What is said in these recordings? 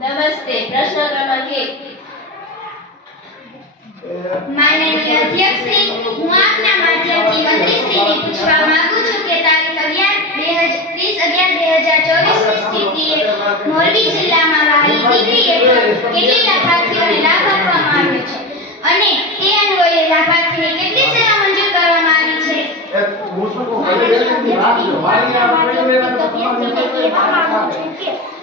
नमस्ते। प्रश्न क्रमांक 1। माननीय अध्यक्ष श्री, હું આપના માધ્યમથી મંત્રીશ્રીને પૂછવા માંગુ છું કે તારીખ 30/11/2024 ની સ્થિતિએ મોરબી જિલ્લામાં વહાલી દીકરી હેઠળ કેટલી લાભાર્થીઓને લાભ આપવામાં આવ્યો છે અને તે અન્વયે લાભાર્થીને કેટલી સેવા મંજૂર કરવામાં આવી છે?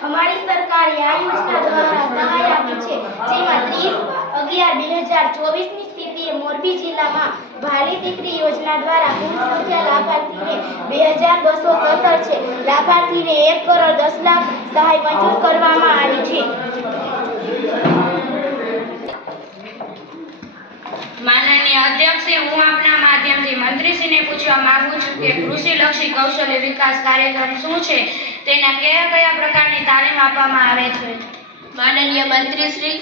અમારી સરકારે આ યોજના દ્વારા સહાય આપી છે, જેમાં 30/11/2024 ની સ્થિતિએ મોરબી જિલ્લામાં વહાલી દીકરી યોજના દ્વારા કુલ સંખ્યા લાભાર્થીને 2217 છે. લાભાર્થીને 1,10,00,000 સહાય મંજૂર કરવામાં આવી છે. માનનીય અધ્યક્ષ, હું આપના માધ્યમથી મંત્રીશ્રીને પૂછવા માંગુ છું કે કૃષિલક્ષી કૌશલ્ય વિકાસ કાર્યક્રમ શું છે, તેના કયા કયા પ્રકારની તાલીમ આપવામાં આવે છે? માનનીય મંત્રીશ્રી,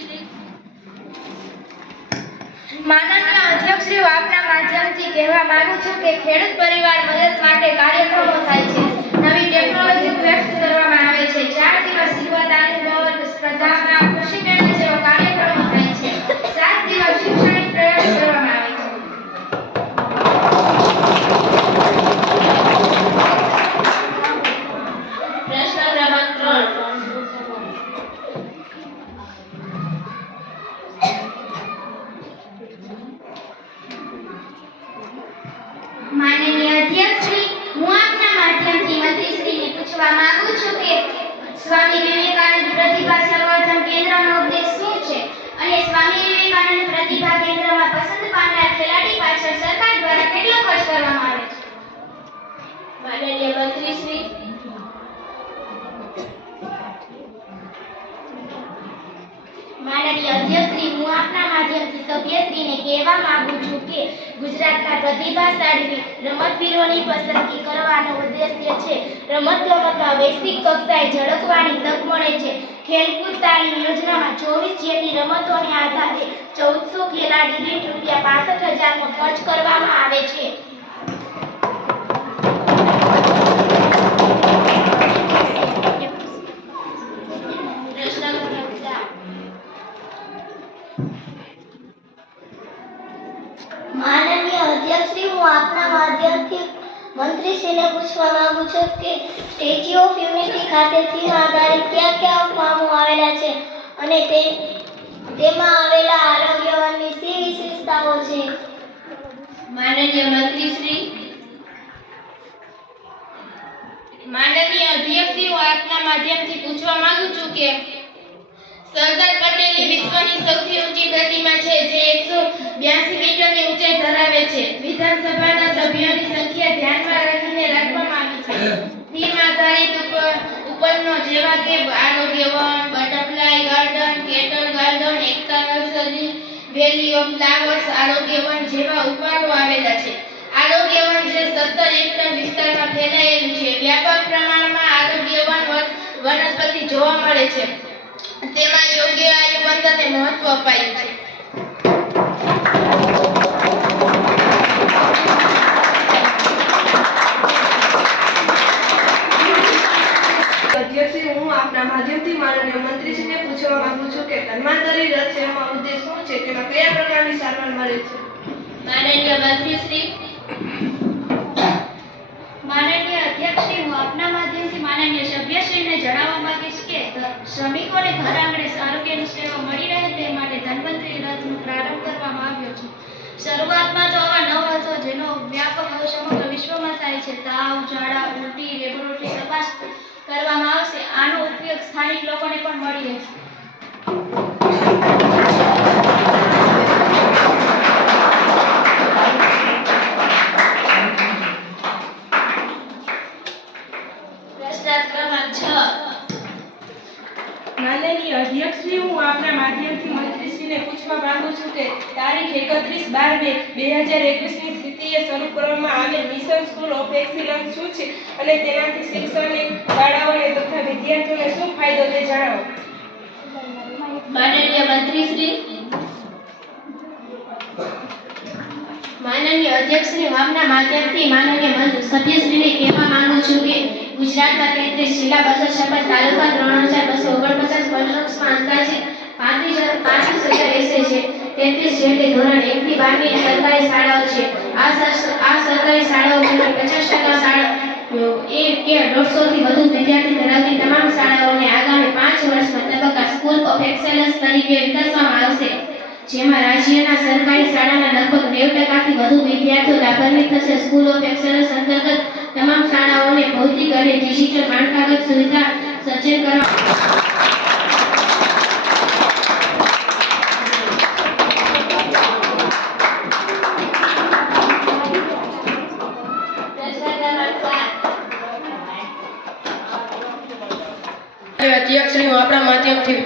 માનનીય અધ્યક્ષ, હું આપના માધ્યમથી કહેવા માંગુ છું કે ખેડૂત પરિવાર મદદ માટે કાર્યક્રમો થાય છે, નવી ટેકનોલોજી વ્યક્ત કરવામાં આવે છે, 4 દિવસ શીખવા તાલીમ સ્પર્ધામાં કૃષિ મેળા જેવા કાર્યક્રમો થાય છે, 7 દિવસ શૈક્ષણિક પ્રયાસ કરવામાં આવે છે. પ્રશ્ન ક્રમાંક 3। માનનીય અધ્યક્ષ શ્રી, હું આપના માધ્યમથી મંત્રીશ્રીને પૂછવા માંગુ છું કે સ્વામી વિવેકાનંદ પ્રતિભા સંવર્ધન કેન્દ્રનો ઉદ્દેશ શું છે અને સ્વામી વિવેકાનંદ પ્રતિભા કેન્દ્રમાં પસંદ પામનાર ખેલાડી પાછળ સરકાર દ્વારા કેટલો ખર્ચ કરવામાં આવે છે? માનનીય મંત્રીશ્રી, માનનીય અધ્યક્ષ શ્રી, હું આપના માધ્યમથી સભ્યશ્રીને કહેવા માંગુ છું કે ગુજરાતના પ્રતિભાશાળી રમતવીરોની પસંદગી કરવાનો ઉદ્દેશ્ય છે. રમતગમતમાં વૈશ્વિક કક્ષાએ ઝળકવાની તક મળે છે. ખેલકૂદ તાલીમ યોજનામાં 24 જેટલી રમતોને આધારે 1400 ખેલાડી દીઠ ₹65,000નો ખર્ચ કરવામાં આવે છે. પ્રશ્ન ક્રમાંક 4। માનનીય અધ્યક્ષ શ્રી, હું આપના માધ્યમથી મંત્રીશ્રીને પૂછવા માંગુ છું કે સ્ટેચ્યુ ઓફ યુનિટી ખાતે થીમ આધારિત કયા કયા ફાર્મો આવેલા છે અને તેમાં આવેલા આરોગ્યવનની શી વિશેષતાઓ છે? માનનીય મંત્રીશ્રી, માનનીય અધ્યક્ષ, હું આપના માધ્યમથી પૂછવા માંગુ છું કે સરદાર પટેલની વિશ્વની સૌથી ઊંચી પ્રતિમા છે, જે 182 મીટરની ઊંચાઈ ધરાવે છે. વિધાનસભાના સભ્યોની સંખ્યા ધ્યાનમાં રાખીને રાખવામાં આવી છે. થીમ આધારિત ઉપકરણો જેવા કે આરોગ્યવન, બટરફ્લાય ગાર્ડન, કેટલ garden, Ekta nursery, valley of flowers, Arogyavan જેવા ઉપકરણો આવેલા છે. આરોગ્યવન જે 17 હેક્ટર વિસ્તારમાં ફેલાયેલું છે. વ્યાપક પ્રમાણમાં આરોગ્યવન વનસ્પતિ જોવા મળે છે. તેમાં યોગ્ય આયુબંધનને મહત્વ અપાયું છે. અધ્યક્ષ, હું આપના માધ્યમથી માનનીય મંત્રીશ્રીને પૂછવા માંગુ છું કે ધન્વંતરી રથ સેવામાં ઉદ્દેશ શું છે, તેમાં કયા પ્રકારની સારવાર મળે છે? માનનીય મંત્રીશ્રી, માનનીય અધ્યક્ષ શ્રી, હું આપના માધ્યમથી માનનીય સભ્યશ્રીને જણાવવા માંગીશ કે શ્રમિકોને ઘર આંગણે આરોગ્યની સેવા મળી રહે તે માટે ધન્વંતરી રથનો પ્રારંભ કરવામાં આવ્યો છે. શરૂઆતમાં તો આવા 9 રથો જેનો વ્યાપક સમગ્ર વિશ્વમાં થાય છે. તાવ, ઝાડા, ઉલટી, લેબોરેટરી તપાસ કરવામાં આવશે. આનો ઉપયોગ સ્થાનિક લોકોને પણ મળી રહેશે. પ્રશ્ન ક્રમાંક 6। માનનીય અધ્યક્ષ શ્રી, હું આપના માધ્યમથી મંત્રીશ્રીને પૂછવા માંગુ છું કે તારીખ 31/12/2021 ની સ્થિતિએ શરૂ કરવામાં આવેલ મિશન સ્કૂલ ઓફ એક્સિલન્સ શું છે અને તેનાથી શિક્ષણની શાળાઓને તથા વિદ્યાર્થીઓને શું ફાયદો તે જણાવો. માનનીય મંત્રીશ્રી, માનનીય અધ્યક્ષશ્રી, હું આપના માધ્યમથી માનનીય સભ્યશ્રીને કહેવા માંગુ છું કે ગુજરાતના 33 જિલ્લા 256 તાલુકા 3249 પંચલોકમાં અંદાજિત 35,000 એસએ છે. 33 જેટલી ધોરણ 1 થી 12 ની સરકારી શાળાઓ છે. આ સરકારી શાળાઓમાં 50% શાળા કે 150 થી વધુ વિદ્યાર્થી ધરાવતી તમામ શાળાઓને આગામી 5 વર્ષમાં તબક્કા સ્કૂલ ઓફ એક્સેલન્સ તરીકે વિકસાવવામાં આવશે, જેમાં રાજ્યના સરકારી શાળાના લગભગ 90% થી વધુ વિદ્યાર્થીઓ લાભાન્વિત થશે. સ્કૂલ ઓફ એક્સેલન્સ અંતર્ગત તમામ શાળાઓને ભૌતિક અને ડિજિટલ માળખાગત સુવિધા સજ્જ કરવા અધ્યક્ષશ્રી, હું આપણા માધ્યમથી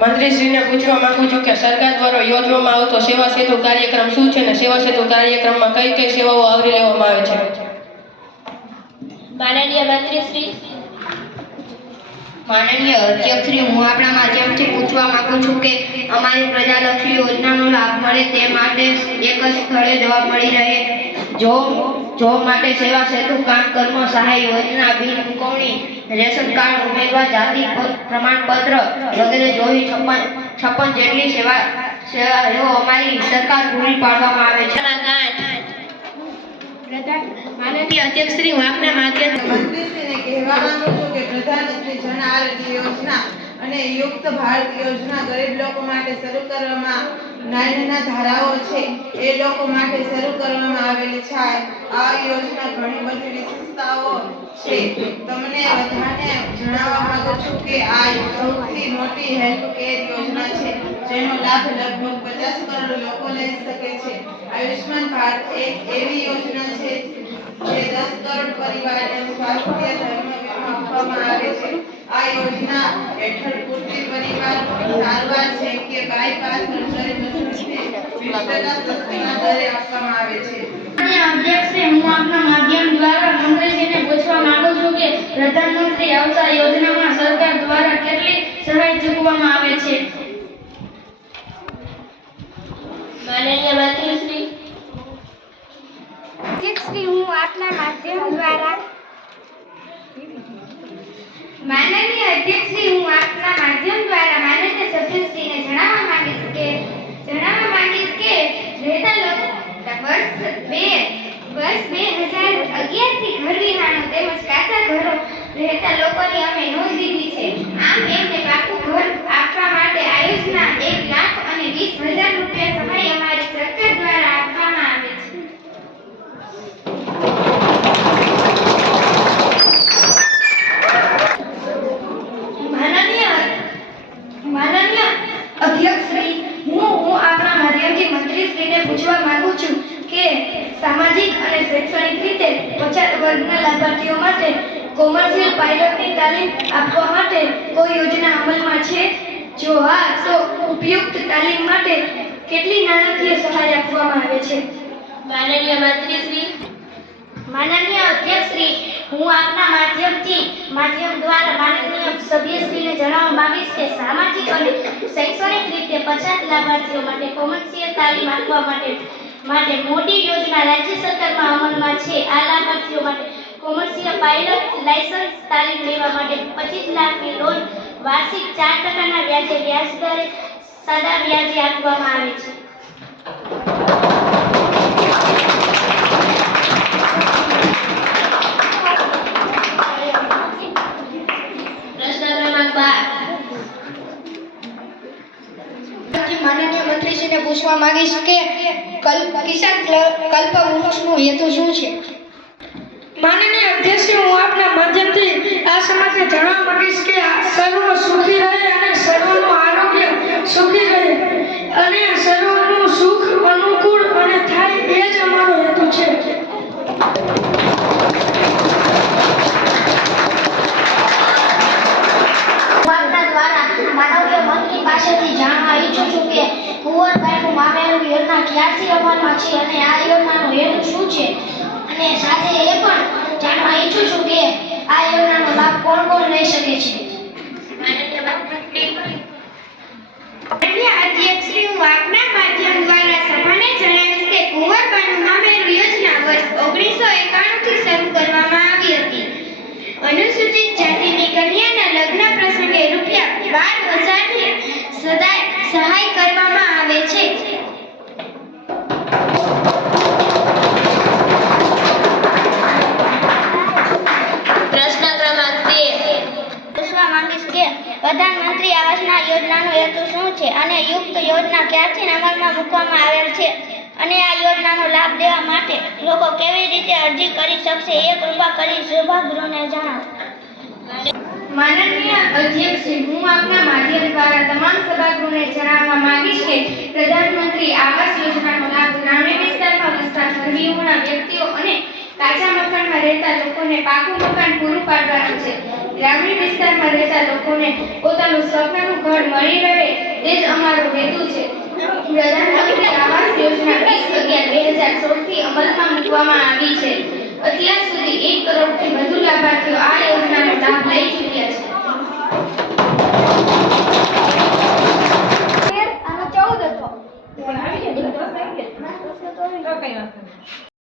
મંત્રીશ્રીને પૂછવા માંગુ છું કે સરકાર દ્વારા યોજવામાં આવતો સેવા સેતુ કાર્યક્રમ શું છે અને સેવા સેતુ કાર્યક્રમમાં કઈ કઈ સેવાઓ આવરી લેવામાં આવે છે? માનનીય મંત્રીશ્રી, માનનીય અધ્યક્ષશ્રી, હું આપણા માધ્યમથી પૂછવા માંગુ છું કે અમારી પ્રજાલક્ષી યોજનાનો લાભ મળે તે માટે એક જ સ્થળે જવા મળી રહે. જોબ માટે સેવા સેતુ કામ કર્મ સહાય યોજના, બિલ ચૂકવણી, રેશન કાર્ડ ઉમેદવાર જાતિ પ્રમાણપત્ર વગેરે જેવી 56 જેટલી સેવાઓ અમારી સરકાર પૂરી પાડવામાં આવે છે. માનનીય અધ્યક્ષશ્રી, હું આપના માધ્યમથી મંત્રીશ્રીને કહેવા માંગુ છું કે પ્રધાનમંત્રી જન આરોગ્ય યોજના અને યુક્ત ભારત યોજના ગરીબ લોકો માટે શરૂ કરવામાં નાના ધારાઓ છે એ લોકો માટે શરૂ કરવામાં આવેલી છે. આ યોજના ઘણી બધી વિશેષતાઓ છે. તમને બધાને જણાવવા માંગુ છું કે આ સૌથી મોટી હેલ્થ કેર યોજના છે, જેનો લાભ લગભગ 50 કરોડ લોકો લઈ શકે છે. આયુષ્માન ભારત એક એવી યોજના છે જે 10 કરોડ પરિવારને સ્વાસ્થ્ય ધર્મ વીમો આપવામાં આવે છે. આ યોજના હેઠળ પૂરતી પરિવાર સારવાર છે કે બાયપાસ સર્જરી પસંદગી 20% સસ્તીના દરે આપવામાં આવે છે. અધ્યક્ષશ્રી, હું આપના માધ્યમ દ્વારા મંત્રીશ્રીને પૂછવા માંગુ છું કે પ્રધાનમંત્રી આવાસ યોજનામાં સરકાર દ્વારા કેટલી સહાય ચૂકવવામાં આવે છે? માનનીય મંત્રીશ્રી, અધ્યક્ષશ્રી, હું આપના માધ્યમ દ્વારા માનનીય અધ્યક્ષશ્રી, હું આપના માધ્યમ દ્વારા માનનીય સભ્યશ્રીને જણાવવા માંગીશ કે રહેતા લોકો વર્ષ 2011 થી ઘર વિહાણો તેમજ કાચા ઘરો રહેતા લોકોની અમે નોંધ લીધી છે. આમ એમને પાકું ઘર આપવા માટે આ યોજના 1,20,000 રૂપિયા સહાય અમારી સરકાર દ્વારા આપવામાં આવે છે. માનનીય અધ્યક્ષશ્રી, હું આપના માધ્યમથી મંત્રીશ્રીને પૂછવા માંગુ છું કે સામાજિક અને શૈક્ષણિક રીતે પછાત વર્ગના લાભાર્થીઓ માટે કોમર્શિયલ પાયલોટની તાલીમ આપવા માટે કોઈ યોજના અમલમાં છે? જો હા, તો ઉપયુક્ત તાલીમ માટે કેટલી નાણાકીય સહાય આપવામાં આવે છે? માનનીય મંત્રીશ્રી, માનનીય અધ્યક્ષશ્રી, હું આપના માધ્યમ દ્વારા માનનીય સભ્યશ્રીને જણાવવા માંગીશ કે સામાજિક અને શૈક્ષણિક રીતે પછાત લાભાર્થીઓ માટે કોમર્શિયલ તાલીમ આપવા માટે મોટી યોજના રાજ્ય સરકારમાં અમલમાં છે. આ લાભાર્થીઓ માટે કોમર્શિયલ પાયલટ લાયસન્સ તાલીમ લેવા માટે 25 લાખની લોન વાર્ષિક 4% વ્યાજ દરે સાદા વ્યાજે આપવામાં આવે છે. પ્રશ્ન ક્રમાંક 12. માનનીય મંત્રીશ્રીને પૂછવા માંગીશ કે કિસાન કલ્પવૃક્ષનો હેતુ શું છે? માનનીય અધ્યક્ષશ્રી, હું આપના માધ્યમથી આ સમાજને જણાવવા માંગીશ કે સર્વ સુખી રહે અને સર્વનું આરોગ્ય સુખી રહે અને સર્વનું સુખ અનુકૂળ અને થાય એ જ અમારો હેતુ છે. માનનીય મંત્રી પાસેથી જાણવા ઈચ્છું છું કે કુંવરબાઈનું મામેરું યોજના ક્યારથી અમલમાં છે અને આ યોજનાનો હેતુ શું છે, અને સાથે એ પણ જાણવા ઈચ્છું છું કે આ યોજનાનો લાભ કોણ કોણ લઈ શકે છે? માનનીય અધ્યક્ષશ્રી, હું આપના માધ્યમ દ્વારા સભાને જણાવીશ કે કુંવરબાઈનું મામેરું યોજના વર્ષ 1991 થી શરૂ કરવામાં આવી હતી. અનુસૂચિત પ્રધાનમંત્રી આવાસના યોજનાનો હેતુ શું છે અને યુક્ત યોજના ક્યારથી અમલમાં મૂકવામાં આવેલ છે અને આ યોજનાનો લાભ લેવા માટે લોકો કેવી રીતે અરજી કરી શકશે એ કૃપા કરી સભાગૃહને જણાવો. માનનીય અધ્યક્ષ હું આપના માધ્યમ દ્વારા તમામ સભાગૃહને જણાવવા માંગીશ કે પ્રધાનમંત્રી આવાસ યોજનાનો લાભ ગ્રામીણ વિસ્તારમાં વસતા ગરીબોના વ્યક્તિઓ અને કાચા મકાનમાં રહેતા લોકોને પાકું મકાન પૂરું પાડવાનું છે. ગ્રામીણ વિસ્તારમાં રહેતા લોકોને પોતાનું સપનાનું ઘર મળી રહે તે જ અમારો હેતુ છે. પ્રધાનમંત્રી આવાસ યોજના 20/11/2016 થી અમલમાં મૂકવામાં આવી છે. અત્યાર સુધી 1 કરોડથી વધુ લાભાર્થીઓ આ યોજનાનો લાભ લઈ ચૂક્યા છે. આનો 14 હતો. તો કઈ વાત નહીં.